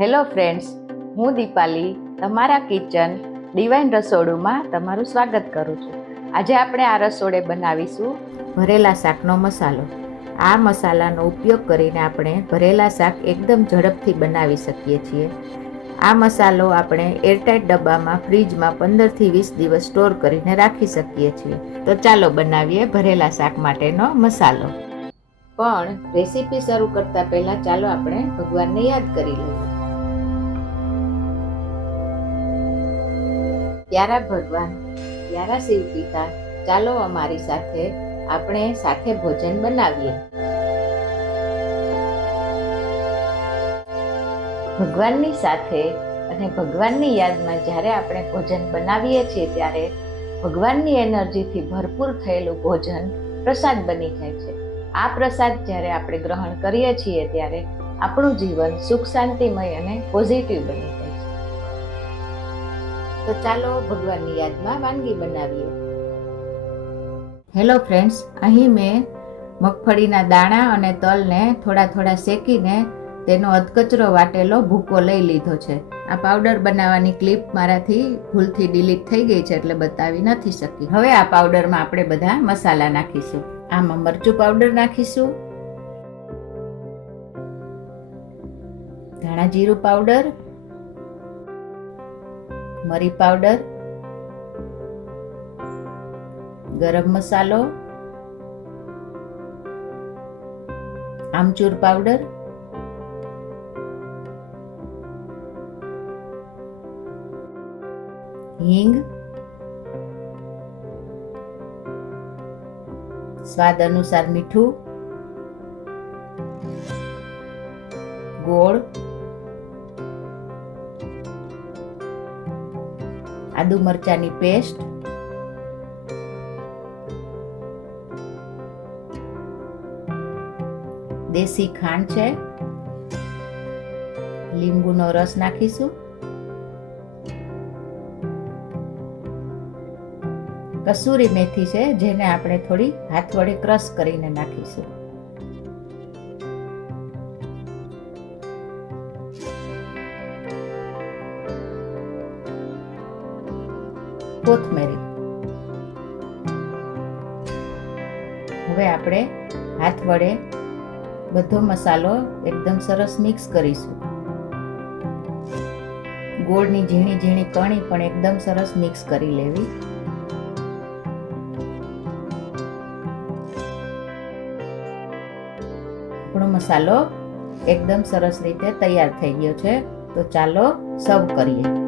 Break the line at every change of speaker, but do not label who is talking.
Hello friends હું દીપાલી તમારા kitchen divine રસોડુંમાં તમારું સ્વાગત કરું છું. આજે આપણે આ રસોડે બનાવીશું ભરેલા શાકનો મસાલો. આ મસાલાનો ઉપયોગ કરીને આપણે ભરેલા શાક એકદમ ઝડપથી બનાવી શકીએ છીએ. આ મસાલો આપણે એરટાઈટ ડબ્બામાં ફ્રીજમાં પંદરથી વીસ દિવસ સ્ટોર કરીને રાખી શકીએ છીએ. તો ચાલો બનાવીએ ભરેલા શાક માટેનો મસાલો. પણ રેસીપી શરૂ કરતા પહેલાં ચાલો આપણે ભગવાનને યાદ કરી લઈએ. પ્યારા ભગવાન, પ્યારા શિવ પિતા, ચાલો અમારી સાથે આપણે સાથે ભોજન બનાવીએ. ભગવાનની સાથે અને ભગવાનની યાદમાં જ્યારે આપણે ભોજન બનાવીએ છીએ ત્યારે ભગવાનની એનર્જીથી ભરપૂર થયેલું ભોજન પ્રસાદ બની જાય છે. આ પ્રસાદ જ્યારે આપણે ગ્રહણ કરીએ છીએ ત્યારે આપણું જીવન સુખ શાંતિમય અને પોઝિટિવ બની જાય તો ચાલો ભગવાનની યાદમાં વાનગી બનાવીએ. હેલો ફ્રેન્ડ્સ અહીં મેં મગફળીના દાણા અને તલને થોડા થોડા શેકીને તેનો અધકચરો વાટેલો ભૂકો લઈ લીધો છે. આ પાવડર બનાવવાની ક્લિપ મારાથી ભૂલથી ડિલીટ થઈ ગઈ છે એટલે બતાવી નથી શકી. હવે આ પાવડરમાં આપણે બધા મસાલા નાખીશું. આમાં મરચું પાવડર નાખીશું. ધાણા જીરું પાવડર મરી પાવડર ગરમ મસાલો આમચૂર પાવડર હિંગ સ્વાદ અનુસાર મીઠું ગોળ આદુ મરચાની પેસ્ટ. દેશી ખાંડ છે. લીંબુનો રસ નાખીશું. કસૂરી મેથી છે, જેને આપણે થોડી હાથ વડે ક્રશ કરીને નાખીશું. કોથમેરી. હવે આપણે હાથ વડે બધો મસાલો એકદમ સરસ મિક્સ કરીશું. ગોળની ઝીણી ઝીણી કણી પણ એકદમ સરસ મિક્સ કરી લેવી. આપણો મસાલો એકદમ સરસ રીતે તૈયાર થઈ ગયો છે. તો ચાલો સર્વ કરીએ.